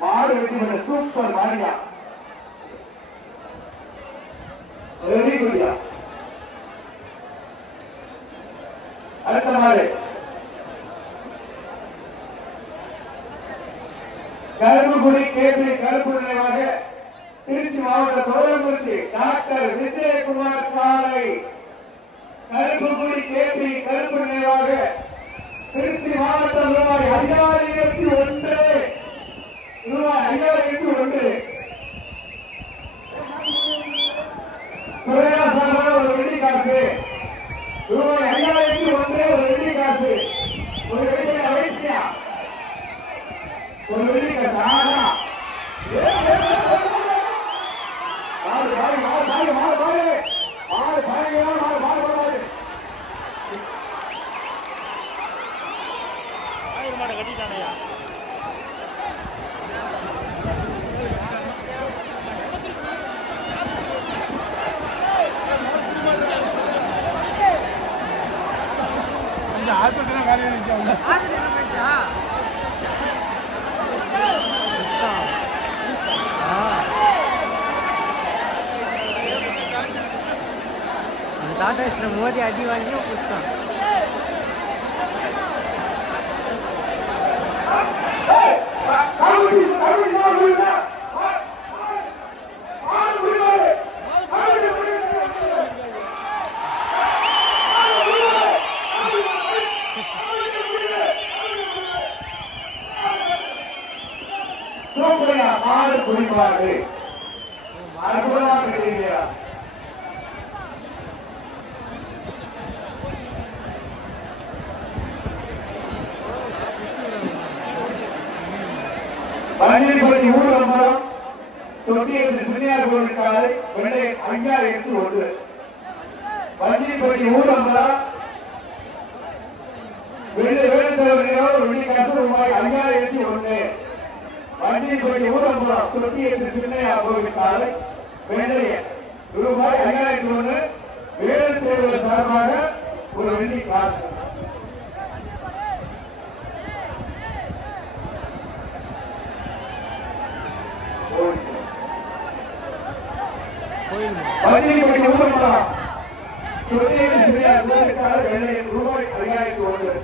மாடு வெட்டி பண்ண சூப்பர் மாரியா ரெடி குடியா. அடுத்த மாடு கருப்புக்குடி கேபி கருப்பு நிலையமாக திருச்சி மாவட்ட தோழங்குறிச்சி டாக்டர் விஜயகுமார் காலை. கருப்புக்குடி கேபி கருப்பு நிலையமாக திருச்சி மாவட்டம் ரூபாய் 5001 ரூபாய் 5001 பிரயாசமாக ஒரு வெள்ளி காசு ரூபாய் 5001 ஒரு வெள்ளி காசு ஒரு வெள்ளி வைத்தியா ஒரு வெள்ளி காசு. கட்டிட்டானையா ஆஸ்பத்திரி காலையில் டாடா ஏஸ்ல மோதி அடி வாங்கி புஷ்டம் மாடு குடிப்பாடு அற்புதமாக இருக்கிறார். பன்னீர்பதி ஊர்வலம் தொட்டியது சின்னியார் கோவில் காலை வெள்ளை 5001 பன்னீர்பதி ஊர்வலம் வெள்ளை வேலைத்தலைவர் வெள்ளிக்காசு ரூபாய் 5001 பன்னீர்பதி ஊர்வலம் தொட்டியது சின்னியார் கோவில் காலை வெள்ளை ரூபாய் 5001 வேலைத்தலைவர் சார்பாக ஒரு வெள்ளி காசு. பன்னீர்பதி ஊர்வலம் தொட்டியது சின்னியார் கோவில் காலை வெள்ளை ரூபாய் 5001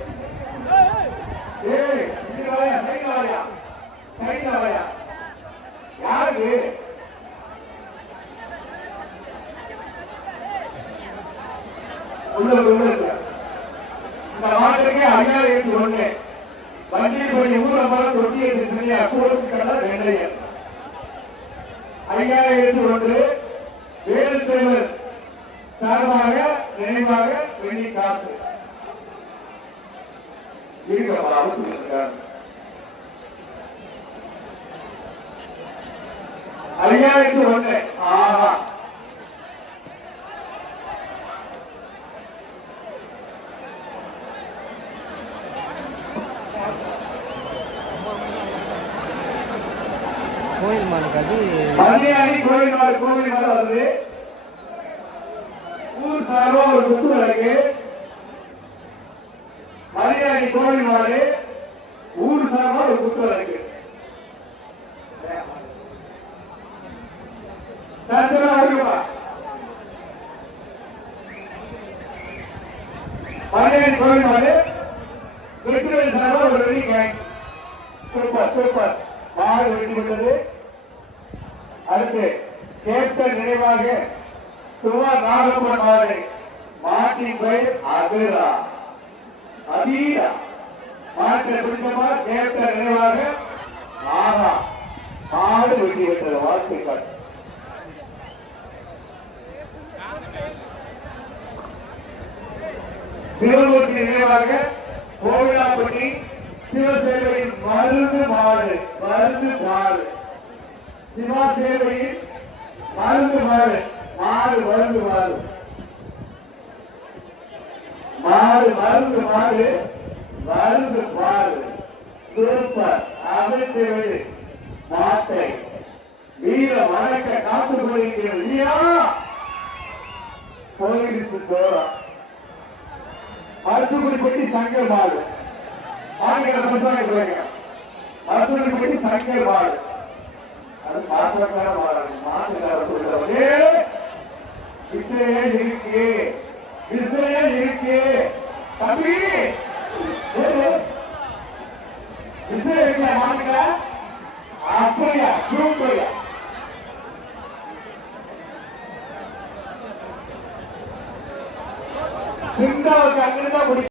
யாருக்கு உள்ள இந்த மாட்டுக்கு 5001 பன்னீர்பதி ஊர்வலம் தொட்டியது சின்னியார் கோவில் காலை வெள்ளை 5001 வேலைத்தலைவர் சார்பாக நினைவாக வெள்ளி காசு இருக்க 5001. ஆஹா கோயில் மாலுக்கு அது மதியாணி கோயில் மாடு வருது. ஊர் சார்பா ஒரு குத்து விளக்கு மதியாணி கோயில் மாடு ஊர் சார்பா ஒரு குத்து விளக்கு மதியாணி கோயில் மாடு வெற்றி சார்பா ஒரு வெள்ளி கேங். சூப்பர் சூப்பர் மாடு வெற்றி பெற்றது. அடுத்து கேப்டன் நினைவாக சுமார் நாகப்பன் மாடு மாட்டின் பெயர் அதிரா அதீரா மாட்டை பிடிச்சமா கேப்டன் நினைவாக ஆகா மாடு வெற்றி பெற்றது. வாழ்த்துக்கள். சிவமூர்த்தி நினைவாக கோவிலாப்பட்டி சிவசேவையின் மருந்து மாடு சிவா சேவையின் மருந்து மாடு மருந்து மாடு சூப்பர் அமைத்து மாட்டை வீர வணக்க காத்து கொள்கிறீர்கள் இல்லையா? கோயிலுக்கு சோழம் மருத்துவக்குடி பெட்டி சங்கர் மாடு மாநில புதுசாக போயிருங்க மருத்துவப்படி சங்கர் மாடு அது பாசக்கார மாடு மாட்டுக்கார சொல்றவரே விஷயம் இருக்கு விஷயம் இருக்கு தம்பி விஷயம் இருக்கா மாட்டுக்கா அப்படியா சூப்பரியா சிந்தாவுக்கு அங்கிருந்தா